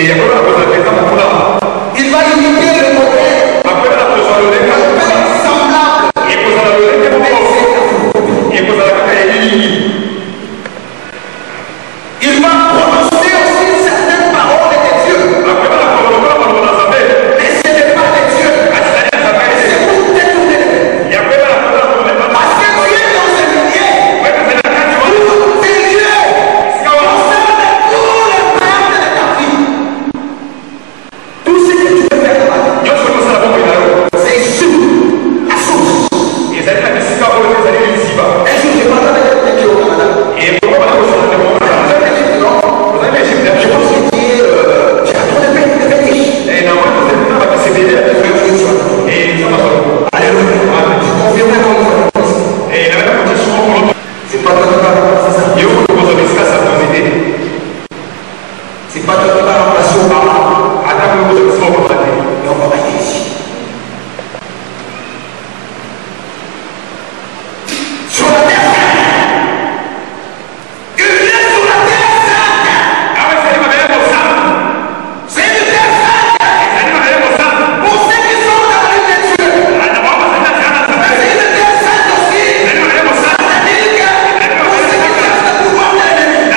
Il va imiter le modèle. Semblable. Il va prononcer aussi certaines paroles de Dieu. Mais ce n'est pas de Dieu. C'est pour détourner. Parce que tu es dans ce milieu. Où tes lieux concernent tous les paramètres de ta vie. Tout ce que tu peux faire dans la vie, c'est sous la source. Un jour, je parle avec quelqu'un qui est au Canada. Je pense que tu as trop de fétiches. Alléluia. Tu confirmes comme ça. C'est pas toi qui vas remplacer ça. C'est pas toi qui vas remplacer Obama. Et on va arrêter ici. Sur la terre sainte. Il vient sur la terre sainte. C'est une terre sainte. Pour ceux qui sont dans la lutte de Dieu. Mais c'est une terre sainte aussi. C'est-à-dire que pour ceux qui cherchent le pouvoir de l'ennemi.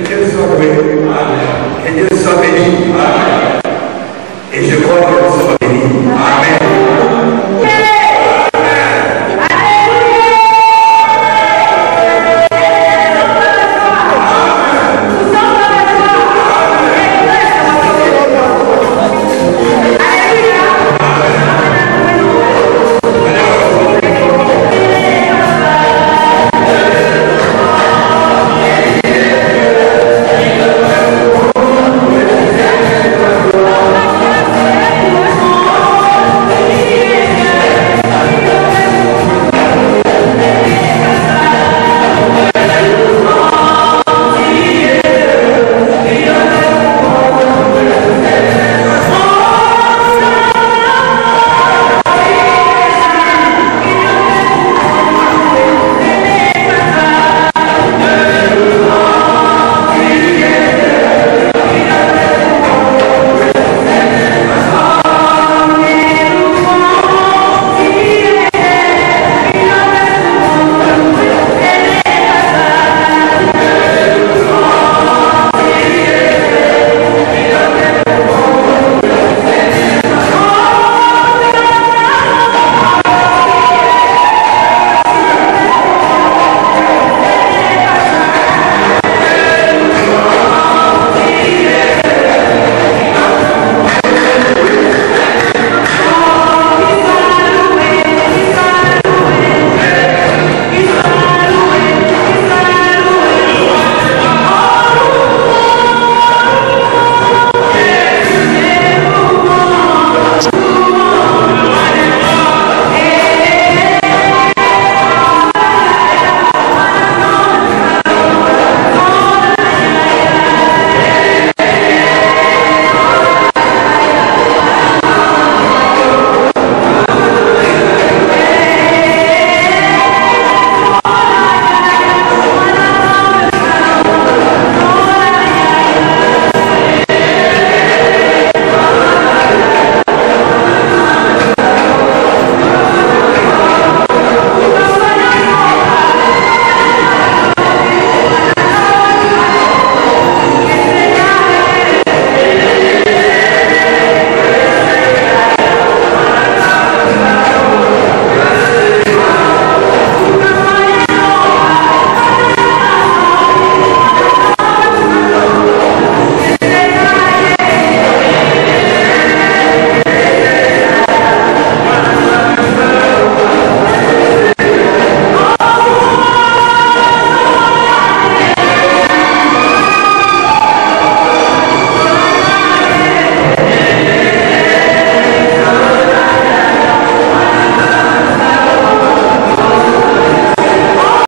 Que Dieu soit loué. Que Dieu soit béni. Et je crois que nous sommes